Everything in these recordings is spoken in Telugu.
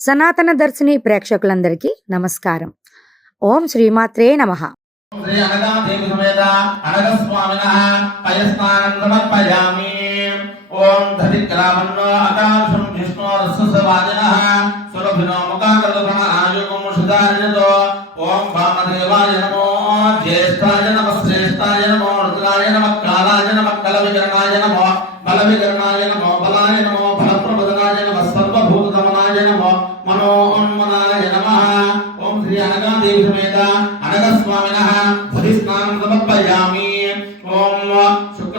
సనాతన దర్శిని ప్రేక్షకులందరికీ నమస్కారం. ఓం శ్రీమాత్రే నమ. శ్రీ ఓం ధరిగ్రామన్నో అకాశం సురభినో ఆయుగం ఓం వామదేవాయ నమో. జ్యేష్ఠాయ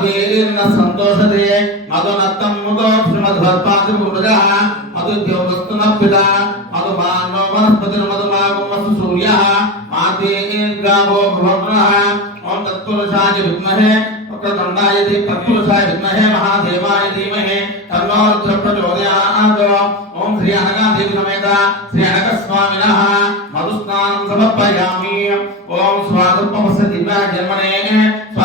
ಮಾದೇವಿರನ ಸಂತೋಷದೇ ಮಧುನತ್ತಂ ಮುಖೋ ಶ್ರೀಮದ್ ಭಗವಾದ ಮುಜ ಮಧು ದೇವಸ್ತು ನಪ್ಪಿದ ಮಧು ಮಾನೋ ವನಸ್ಪತಿ ಮಧು ಮಾಗುಮಸ್ತು ಸೂರ್ಯ ಮಾದೇವಿರ್ಗಾವೋ ಭವನ ಓಂ ತತ್ಪುರುಷಾಯ ವಿದ್ಮಹೇ ಪ್ರಕೃತಂಡಾಯ ತತ್ಪುರುಷಾಯ ವಿದ್ಮಹೇ ಮಹಾದೇವಾಯ ಧೀಮಹೇ ಕರ್ಮಾರುದ್ರ ಪ್ರಚೋದಯಾನಂದ ಓಂ ಶ್ರೀ ಅನಗಾಂಧೀವಿ ಸಮೇತ ಶ್ರೀ ಅನಗಸ್ವಾಮಿನಃ ಮಧುಸ್ನಾನ ಸಮರ್ಪಯಾಮಿ ಓಂ ಸ್ವಾದುಪಮಸ ದಿವ್ಯ ಜನ್ಮನೇ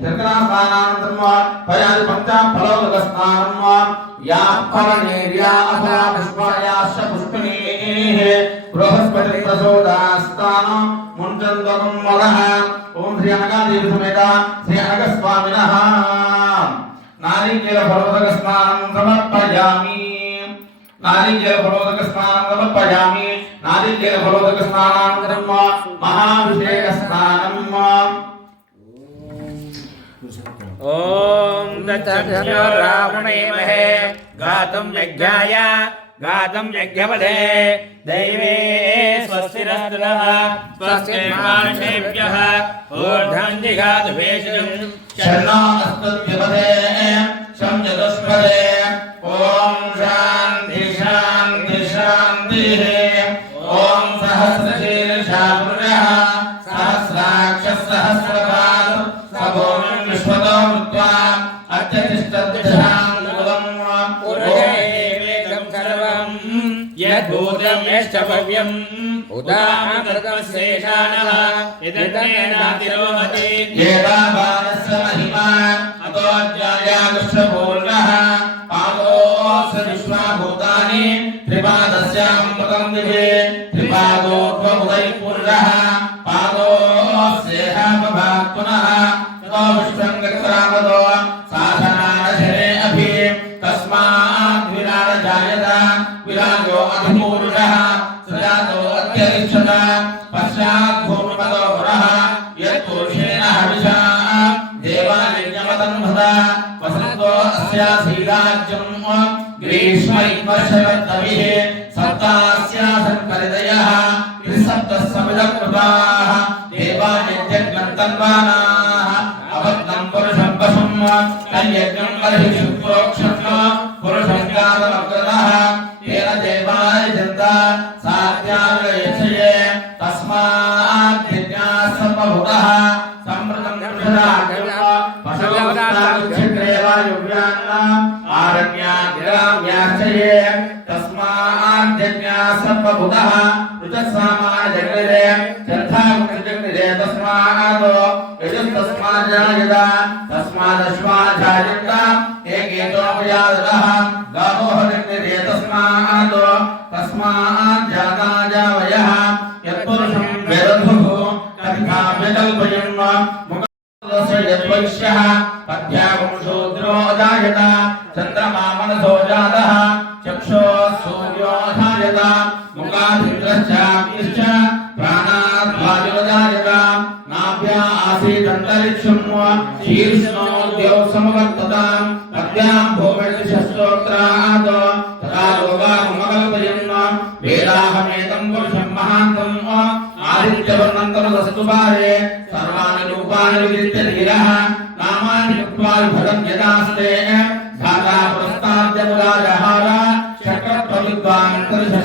శంకరాస్థానానంతరం పయాది పంచాఫలోదక స్నానం యా ఫలనేర్యా అథా పుష్పాయాశ్చ పుష్పిణీః బృహస్పతి ప్రసోదాస్థానం ముంచందనం వరః ఓం శ్రీ అనగాదేవి సమేత శ్రీ అనగస్వామినః నారీకేల ఫలోదక స్నానం సమర్పయామి నారీకేల స్నానం సమర్పయామి నారీకేల స్నానానంతరం మహాభిషేక స్నానం ॐ दत्तस्य रावणेमहे गातुं यज्ञाय गातुं यज्ञपदे दैवे स्वस्तिरस्तुलः स्वस्ति मानुषेभ्यः ऊर्ध्वं जिघातु भेषजम् शरणास्तद्यपदे शं चतुष्पदे यद्भूतं यश्च भव्यम् उदाहृतं शेषाणः यदन्नेनातिरोहति సప్తాస్యాసీరాజ్యం గ్రీష్మ ఇన్వర్షవర్తవిహే సప్తాస్యాసత్పరిదయః త్రిసప్తః సమిదకృతాః దేవాయజ్ఞంతన్వానాః सम्भवतः ऋतसामाय जगरे चर्थामुखजगरे तस्मात् यजस्तस्मात् जायत तस्मादश्वाजायत एकेतो मयादतः गावोः जगरे तस्मात् तस्मात् जाता जावयः यत्पुरुषं वेदधुः कथिकाव्यकल्पयन् यद्वैश्यः पद्यावंशोद्रो जायत चन्द्रमा मनसो जातः चक्षुः सूर्यो जायत मुखादिन्द्रश्चाग्निश्च प्राणात् वायुः जायत नाभ्या आसीदन्तरिक्षं शीर्ष्णोद्यौ समवर्तताम् पद्भ्यां भूमिर्दिशस्तोत्रात् तदा योगाहुमकल्पयन् वेदाहमेतं पुरुषं महान्तम् आदित्यवर्णन्तरदस्तु पारे सर्वाणि रूपाणि विदित्य धीरः नामानि कृत्वा विभदं यदास्ते धाता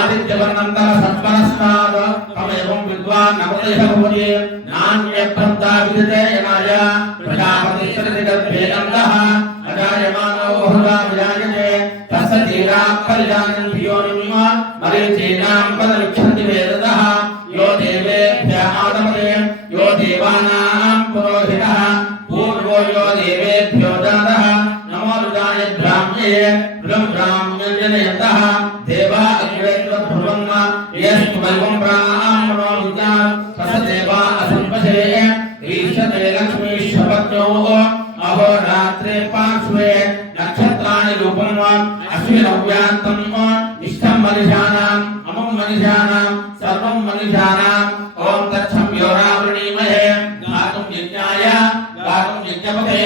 ఆదిత్యవర్ణంతర సత్వనస్తాద్ తమేవం విద్వాన్ నమదేహ భూయే నాణ్య భర్తా విదితేనాయ ప్రజాపతి సరిగర్భేనందః అజాయమానో బహుళా విజాయతే తస్య తీరా పరిజానం శాంతం ఇష్టం మనుషానాం అమం మనుషానాం సర్వం మనుషానాం ఓం తచ్చం యోరావృణీమహే ఘాతుం యజ్ఞాయ ఘాతుం యజ్ఞపతే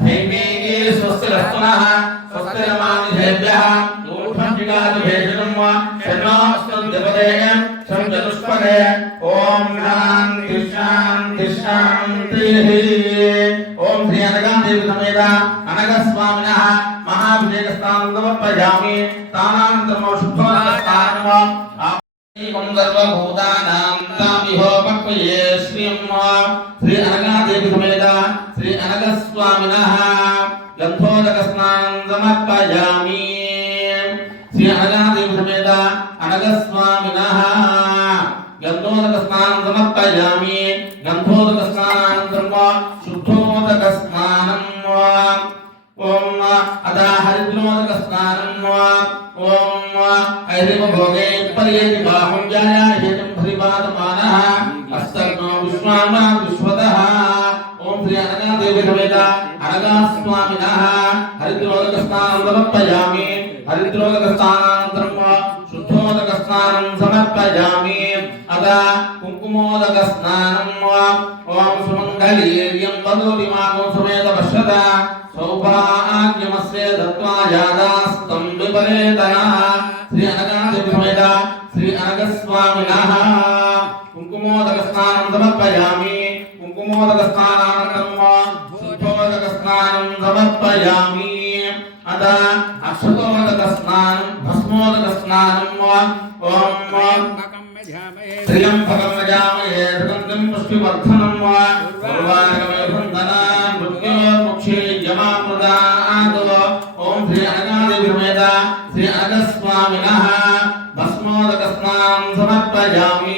ధైమే స్వస్తి లక్ష్మణః స్వస్తి రమాని జయభ్యః జిగాదు భేషజం వా శర్మాస్తం దేవదేయ समर्पयामि स्थानान्तरमो शुद्धोदकस्थानम् एवं सर्वभूतानां तामिहोपक्वये श्रियं श्री अनगादेवी समेत श्री अनगस्वामिनः गन्धोदकस्नानं समर्पयामि श्री अनगादेवी समेत अनगस्वामिनः गन्धोदकस्नानं समर्पयामि విశ్వత. ఓం శ్రీ అనగాదేవి సమేత అనగా స్వామిన హరిద్రోదక స్నానం సమర్పయామి. హరిద్రోదక స్నానానంతరం శుద్ధోదక స్నానం సమర్పయామి అద కుంకుమోదక స్నానం ఓం సుమంగళీర్యం వదోతి మాగం కుంకుమోదక స్నానం సమర్పయామి కుంకుమోదక స్నానానకర్మ శుద్ధోదక స్నానం సమర్పయామి అత అక్షతోదక స్నానం భస్మోదక స్నానం ఓం త్రియంబకం యజామహే సుగంధం పుష్పివర్ధనం వా ఉర్వారకమే బృందనా మృత్యోర్ముక్షే యమామృదాదో ఓం శ్రీ అనగాదిభిర్వేద శ్రీ అనగస్వామినః భస్మోదక స్నానం సమర్పయామి.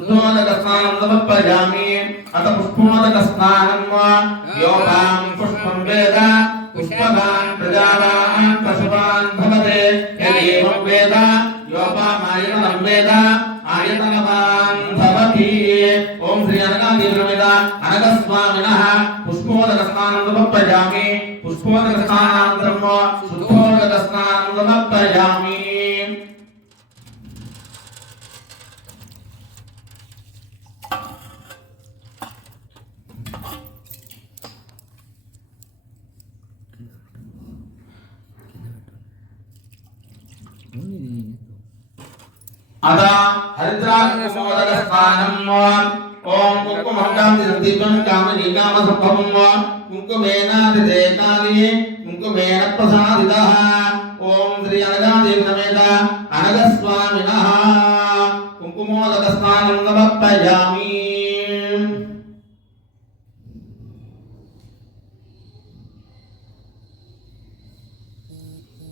शुद्धोदकस्नानं समर्पयामि अत पुष्पोदकस्नानं योगां पुष्पं वेद पुष्पवान् प्रजावान् पशुवान् भवते यदेवं वेद योपामायतनं वेद आयतनवान् भवति ॐ श्री अनगादेवीर्वेद अनगस्वामिनः पुष्पोदकस्नानं समर्पयामि पुष्पोदकस्नानानन्तरं शुद्धोदकस्नानं समर्पयामि अतः हरिद्राक्षमोदरस्थानम् ॐ कुङ्कुमण्डं सन्दीपं कामनी कामसम्भवम् कुङ्कुमेनादिदेकानि कुङ्कुमेन प्रसादितः ॐ श्री अनगादेव समेत अनगस्वामिनः कुङ्कुमोदरस्थानं समर्पयामि